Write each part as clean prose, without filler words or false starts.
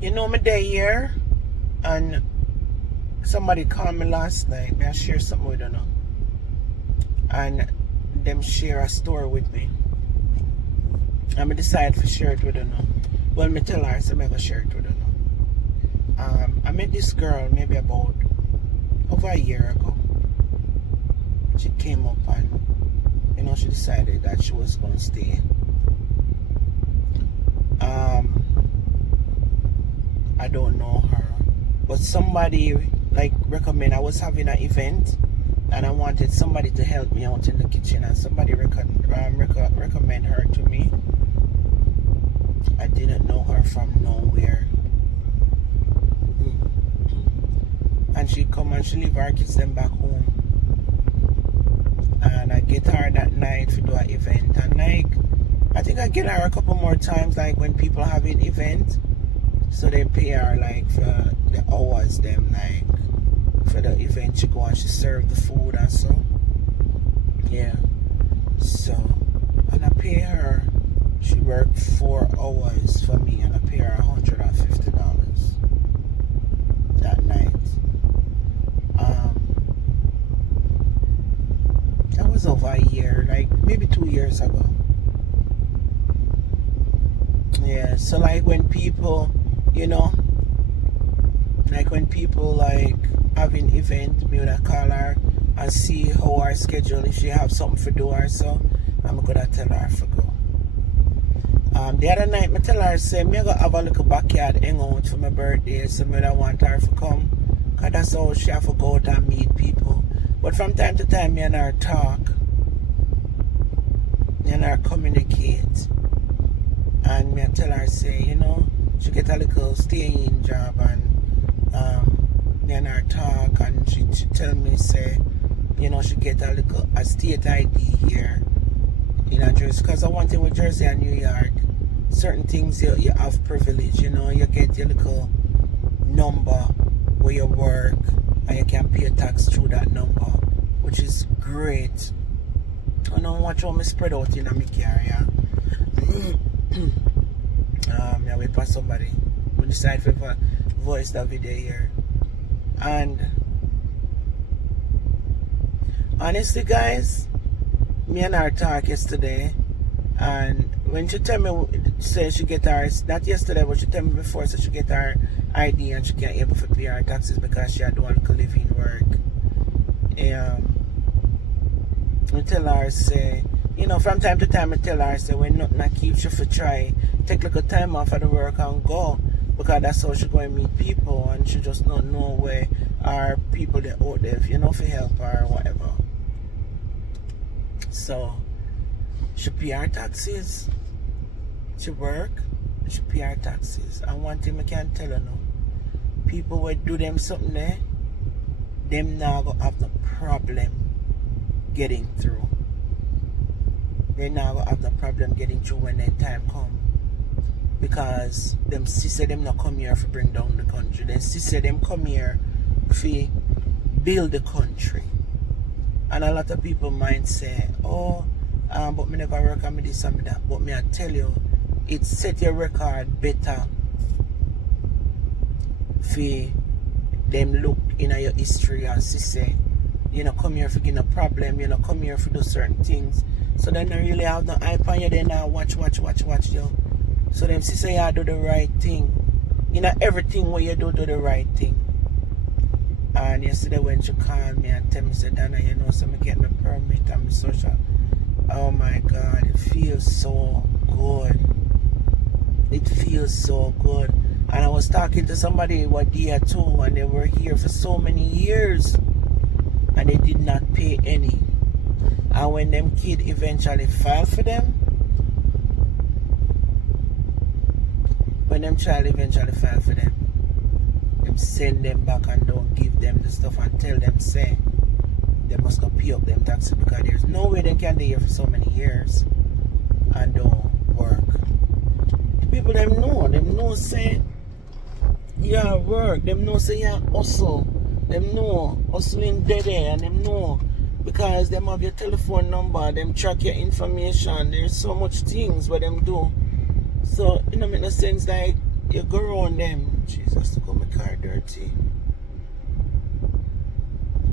You know me day here, and somebody called me last night. May I share something with them, and them share a story with me. And I decide to share it with them. Well, me tell her, so I'm going to share it with them. I met this girl maybe about over a year ago. She came up and, she decided that she was going to stay. I don't know her, but somebody recommend. I was having an event and I wanted somebody to help me out in the kitchen, and somebody recommend her to me. I didn't know her from nowhere, and she come and she leave her kids them back home, and I get her that night to do an event, and I think I get her a couple more times when people have an event. So they pay her for the hours them for the event she go and she serve the food and so. Yeah. So and I pay her, she worked 4 hours for me, and I pay her $150 that night. That was over a year, maybe 2 years ago. Yeah, so when people when people have an event, me would call her and see how her schedule, if she have something to do or so, I'm gonna tell her to go. The other night, I tell her, say, me gonna have a little backyard hangout for my birthday, so I want her to come, because that's how she have to go out and meet people. But from time to time, me and her talk, me and her communicate, and me I tell her, say, she get a little stay-in job, and me and her talk, and she tell me, say, she get a state ID here in Jersey, because I want it with Jersey and New York. Certain things you have privilege, you get your little number where you work, and you can pay tax through that number, which is great. I don't watch how me spread out in my car, I wait for somebody. We decide to voice that video here. And honestly, guys, me and her talk yesterday, and when she tell me, say she get her, not yesterday, but she tell me before, so she get her ID and she can't able to pay her taxes because she had one living work. I tell her, say, from time to time I tell her, say, when nothing I keep, she for try take a time off of the work and go, because that's how she go and meet people, and she just not know where are people that out there, for help her or whatever. So she pay her taxes, she work, she pay her taxes. And one thing I can tell her now, people will do them something there, them now go have the problem getting through. They now go have the problem getting through when their time come. Because them sister them not come here to bring down the country. Them sister them come here to build the country. And a lot of people might say, but me never work on me this and me that. But me I tell you, it set your record better for them look in your history and say, come here for get a problem, come here for do certain things. So then they really have no hype on you, they now watch you. So them say you do the right thing. Everything what you do the right thing. And yesterday when she called me and tell me, say, Dana, so me get my permit and my social. Oh my God, it feels so good. It feels so good. And I was talking to somebody who was there too, and they were here for so many years, and they did not pay any. And when them kid eventually filed for them, when them child eventually filed for them send them back and don't give them the stuff and tell them, say, they must go pay up them taxes, because there's no way they can be here for so many years and don't work. The people them know say, yeah, work, them know say, yeah, hustle, them know hustling dead there, and them know because them have your telephone number, them track your information, there's so much things where them do. So it don't make no sense you go around them. Jesus, look how my car dirty.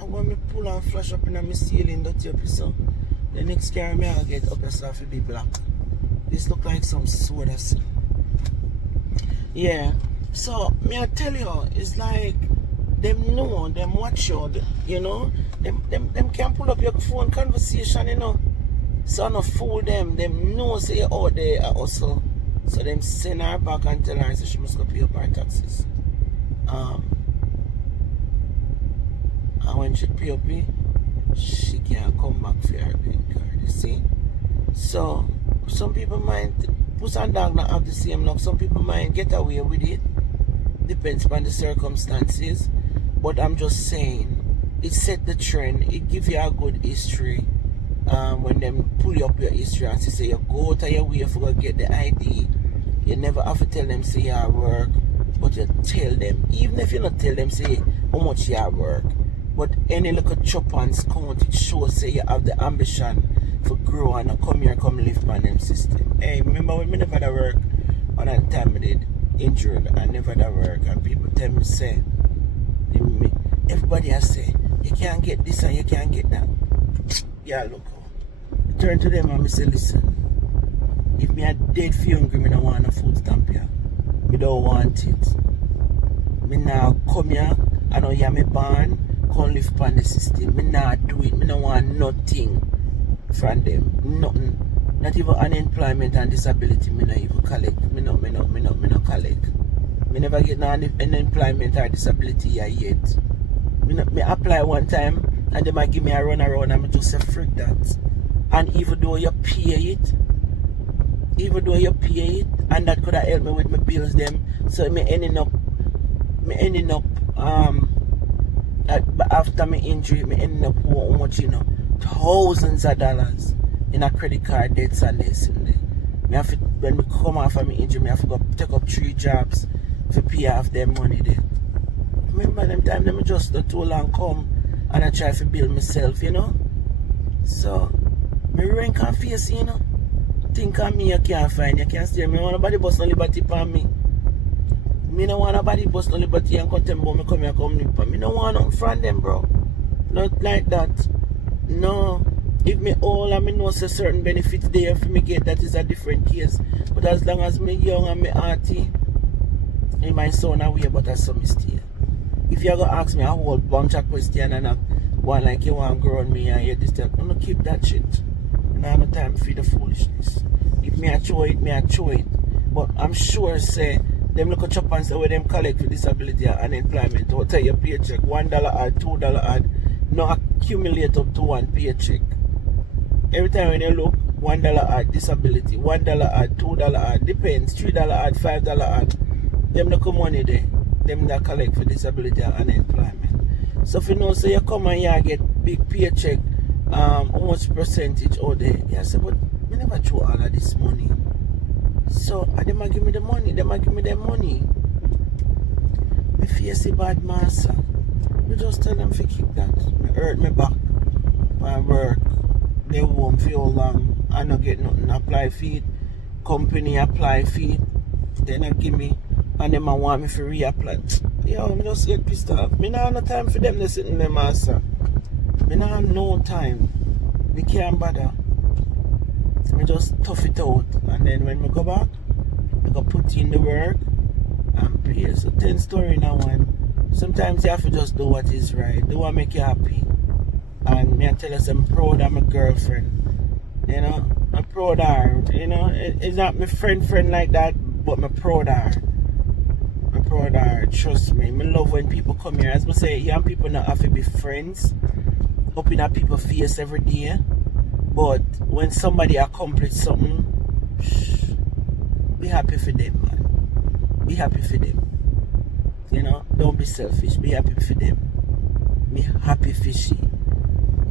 And when me pull and flash up in my ceiling dirty up so the next car me I'll get up and start to be black. This look like some soda. Yeah. So me I tell you, it's like them know, them watch you, you know. Them can pull up your phone conversation, you know. So no fool them know say you out there also. So them send her back and tell her so she must go pay up her taxes. And when she pay up it, she can't come back for her green card, you see. So some people might puss and dog not have the same luck. Some people might get away with it. Depends on the circumstances. But I'm just saying, it set the trend. It gives you a good history. When them pull up your history and say you go out of your way for go get the ID, you never have to tell them say you are work, but you tell them, even if you not tell them say how much you are work, but any little chop and count, it shows say you have the ambition for grow and come here come live by them system. Hey, remember when me never had work, one of the time I did injured, I never had work, and people tell me say, everybody has say, you can't get this and you can't get that. Yeah, look. I turn to them and I say, listen, if me are dead for hungry, I don't want a food stamp here. I don't want it. I now come here, I don't hear me born, come live upon the system. I not do it. I don't want nothing from them. Nothing. Not even unemployment and disability, I not even collect. I not collect. I never get no unemployment or disability here yet. I apply one time and they might give me a run around and I just say freak that. And even though you pay it, and that could have helped me with my bills them, so me ending up after my injury, me ending up how much, you know, thousands of dollars in a credit card debts and this and that. Me have to, when me come off of my injury, me have to go take up 3 jobs to pay off them money there. Remember them time them just not too long come and I try to build myself, you know. So me rank and face, you know. Think of me you can't find, you can't steer me. I want nobody bust no liberty upon me. Me no want nobody bust no liberty and come tell me about me come here come live upon me. No want nothing from them, bro. Not like that. No. If me all and me know say certain benefits there for me get, that is a different case. But as long as me young and me hearty, it might sound away, but that's some mistake. If you're going to ask me a whole bunch of questions and one like you want to grow on me and you this that, I'm going to keep that shit. And I have no time for the foolishness. If me I show it. But I'm sure say, them look at chop and say where them collect for disability and unemployment. Or tell your paycheck, $1 add, $2 add, not accumulate up to one paycheck. Every time when you look, $1 add disability, $1 add, $2 add, depends, $3 add, $5 add. Them look at money there. Them that collect for disability and unemployment. So if you know, so you come and you get big paycheck, how much percentage out there? You say, but we never throw all of this money. So they might give me the money, they might give me the money. Me face a bad master. We just tell them to keep that. Me hurt me back. My work. They won't feel long. I don't get nothing. Apply fee. Company apply fee. They not give me. And them want me to reapply. Yo, me just get pissed off. Me not have no time for them to sit in the master. Me not have no time. Me can't bother. Me just tough it out. And then when me go back, I go put in the work and pay. So 10 story now one. Sometimes you have to just do what is right. Do what make you happy. And me I tell us I'm proud of my girlfriend. You know, I'm proud of her. You know, it's not my friend like that, but I'm proud of her. Trust me. I love when people come here. As I say, young people not have to be friends, hoping that people face every day. But when somebody accomplish something, be happy for them, man. Be happy for them. You know, don't be selfish. Be happy for them. Be happy fishy.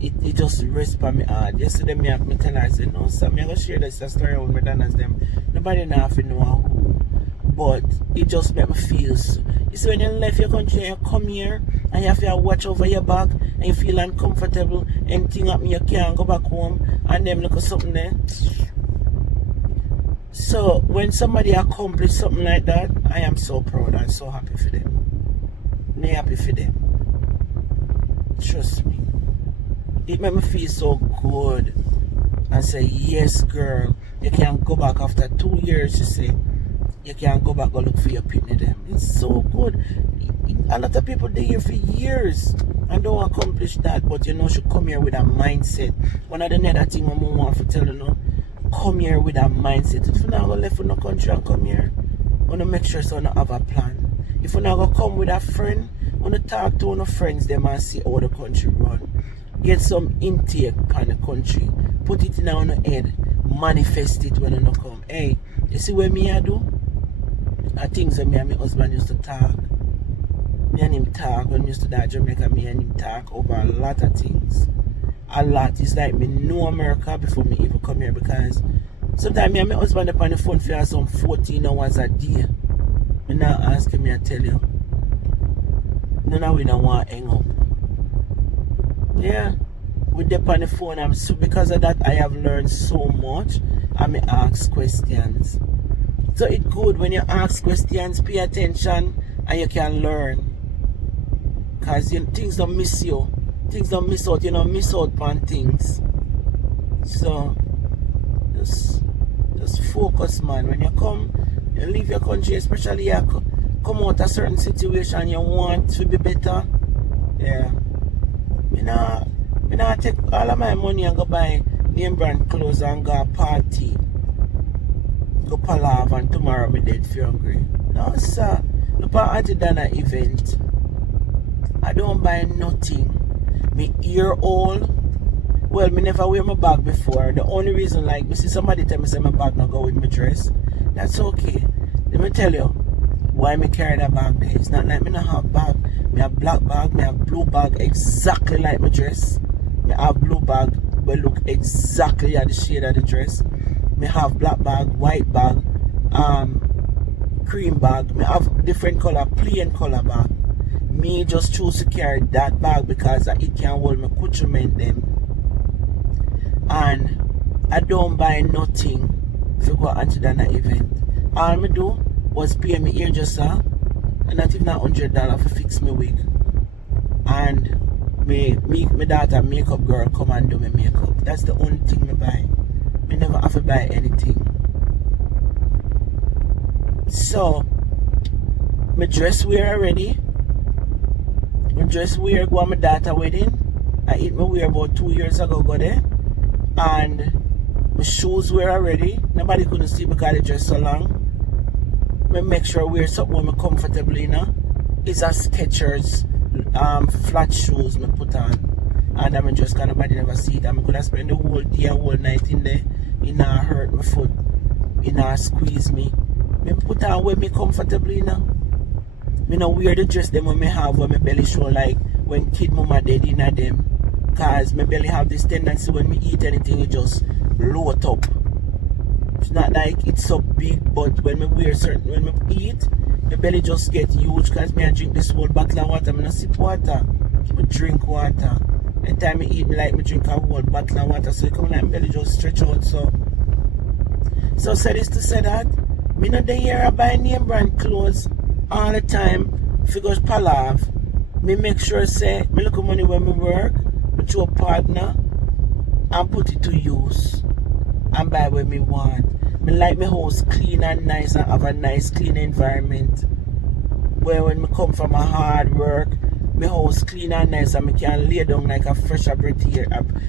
It just rests by me hard. Yesterday, me tell her, I said, no, sir, I'm going to share this story with my daughters. Them. Nobody now have to know who. But it just makes me feel so. You see, when you left your country and you come here and you have to watch over your back and you feel uncomfortable, anything happen, you can't go back home and them look at something there. So when somebody accomplishes something like that, I am so proud and so happy for them. Me happy for them. Trust me. It made me feel so good. And say, yes, girl, you can go back after 2 years, you say. You can go back and look for your pitney them. It's so good. A lot of people, they here for years and don't accomplish that, but you know, should come here with a mindset. One of the other things I want to tell you now, come here with a mindset. If you're not going to leave for no country and come here, I want to make sure so you have a plan. If you're not going to come with a friend, I want to talk to one of friends them and see how the country run. Get some intake on the country. Put it in our head. Manifest it when you come. Hey, you see what me I do? I think that me and my husband used to talk. Me and him talk when we used to die in Jamaica. Me and him talk over a lot of things. A lot. It's like me know America before me even come here, because sometimes me and my husband up on the phone for some 14 hours a day. Me not asking me, I tell you. None of we don't want to hang up. Yeah. We dip on the phone, and so because of that I have learned so much, and me ask questions. So it's good when you ask questions, pay attention, and you can learn. Because things don't miss you. Things don't miss out. You don't miss out on things. So just focus, man. When you come, you leave your country, especially you come out a certain situation you want to be better. Yeah. Me not take all of my money and go buy name brand clothes and go party. Go palav and tomorrow me dead for hungry. No, sir. Look at Auntie Dana event. I don't buy nothing. Me ear all. Well, me never wear my bag before. The only reason, like, me see somebody tell me say my bag not go with my dress. That's okay. Let me tell you why me carry that bag there. It's not like me not have bag. Me have black bag, me have blue bag exactly like my dress. Me have blue bag will look exactly at the shade of the dress. Me have black bag, white bag, cream bag. Me have different color, plain color bag. Me just choose to carry that bag because it can hold my accoutrement them. And I don't buy nothing to go to that event. All me do was pay me hairdresser and not even $100 for fix me wig. And my daughter makeup girl come and do my makeup. That's the only thing me buy. Me never have to buy anything. So my dress wear already. My dress wear go on my daughter wedding. I eat my wear about 2 years ago go there. And my shoes wear already. Nobody couldn't see because the dress so long. Me make sure I wear something when I'm comfortable, you know. It's a Skechers flat shoes me put on. And I'm just kind of nobody never see it. I'm gonna spend the whole day and whole night in there. It not hurt my foot. It not squeeze me. Me put on where me comfortably, you know. Me no wear the dress them when me have when my belly show like when kid mama dead in them. Cause my belly have this tendency when me eat anything it just blow it up. It's not like it's so big, but when me wear certain, when me eat, my belly just get huge. Cause me I drink this whole bottle of water. Me not sip water. Me drink water. Anytime me eat, me like me drink a whole bottle of water. So it come like my belly just stretch out. So say this to say that me not the here I buy name brand clothes all the time. Figures palav. Me make sure say me look at money when me work. Me to a partner and put it to use. And buy what me want. Me like my house clean and nice and have a nice clean environment. Where when me come from a hard work, my house clean and nice and me can lay down like a fresh breath here,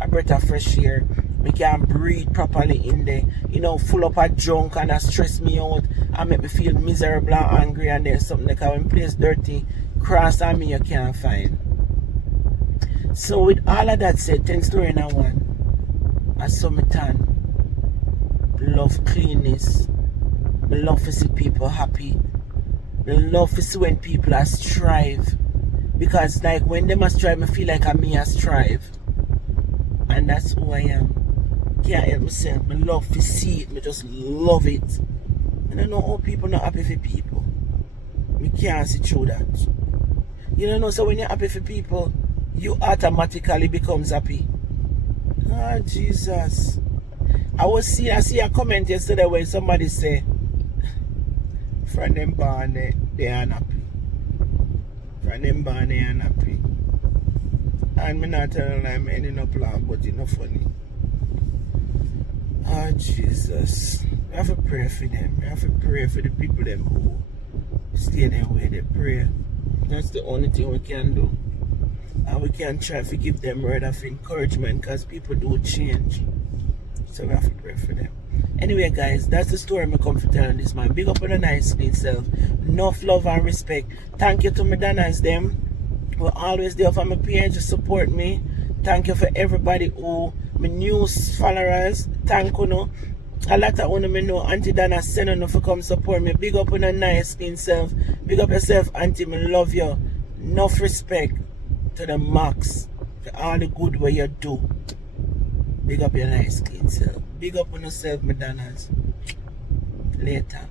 a breath of fresh air. Me can breathe properly in there. You know, full up of junk and that stress me out and make me feel miserable and angry, and there's something like when place dirty, cross on me you can't find. So with all of that said, thanks to Rena One, I saw me tan. Love cleanness. I love to see people happy. I love to see when people are strive. Because like when them are strive, I feel like I'm me a strive. And that's who I am. Can't help myself. I love to see it. I just love it. And I know how people not happy for people. I can't see through that. You know, so when you're happy for people, you automatically becomes happy. Ah, Jesus. I see a comment yesterday where somebody say, from them born they are happy. From them born they are happy. And me not telling them I'm ending up long, but it's not funny. Oh Jesus. I have to pray for them. I have to pray for the people them who stay there where they pray. That's the only thing we can do. And we can try to give them word of encouragement because people do change. So we have to pray for them. Anyway guys, that's the story I come for telling this man. Big up on the nice clean self. Enough love and respect. Thank you to my Donnas them. We're always there for my page to support me. Thank you for everybody who my new followers. Thank you. No. A lot of you know Auntie Donna send you for come support me. Big up on a nice clean self. Big up yourself, Auntie. Me love you. Enough respect to the max. For all the good way you do. Big up your nice clean self. Big up on yourself, my Donnas. Later.